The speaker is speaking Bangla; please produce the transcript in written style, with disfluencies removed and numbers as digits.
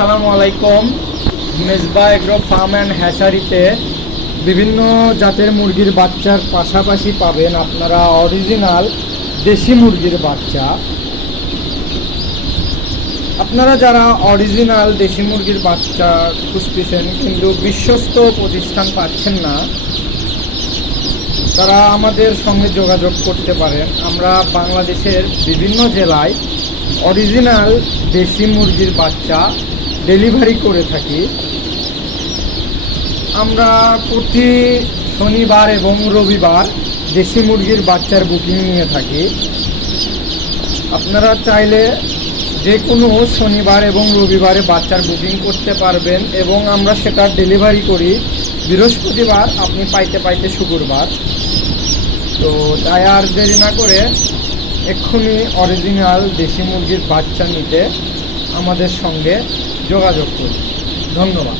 আসসালামু আলাইকুম। মেজবা এগ্রো ফার্ম অ্যান্ড হ্যাচারিতে বিভিন্ন জাতের মুরগির বাচ্চার পাশাপাশি পাবেন আপনারা অরিজিনাল দেশি মুরগির বাচ্চা। আপনারা যারা অরিজিনাল দেশি মুরগির বাচ্চা খুঁজতেছেন কিন্তু বিশ্বস্ত প্রতিষ্ঠান পাচ্ছেন না, তারা আমাদের সঙ্গে যোগাযোগ করতে পারেন। আমরা বাংলাদেশের বিভিন্ন জেলায় অরিজিনাল দেশি মুরগির বাচ্চা ডেলিভারি করে থাকি। আমরা প্রতি শনিবার এবং রবিবার দেশি মুরগির বাচ্চার বুকিং নিয়ে থাকি। আপনারা চাইলে যে কোনো শনিবার এবং রবিবারে বাচ্চার বুকিং করতে পারবেন এবং আমরা সেটা ডেলিভারি করি বৃহস্পতিবার, আপনি পাইতে শুক্রবার। তো তাই আর দেরি না করে এক্ষুনি অরিজিনাল দেশি মুরগির বাচ্চা নিতে আমাদের সঙ্গে যোগাযোগ করুন। ধন্যবাদ।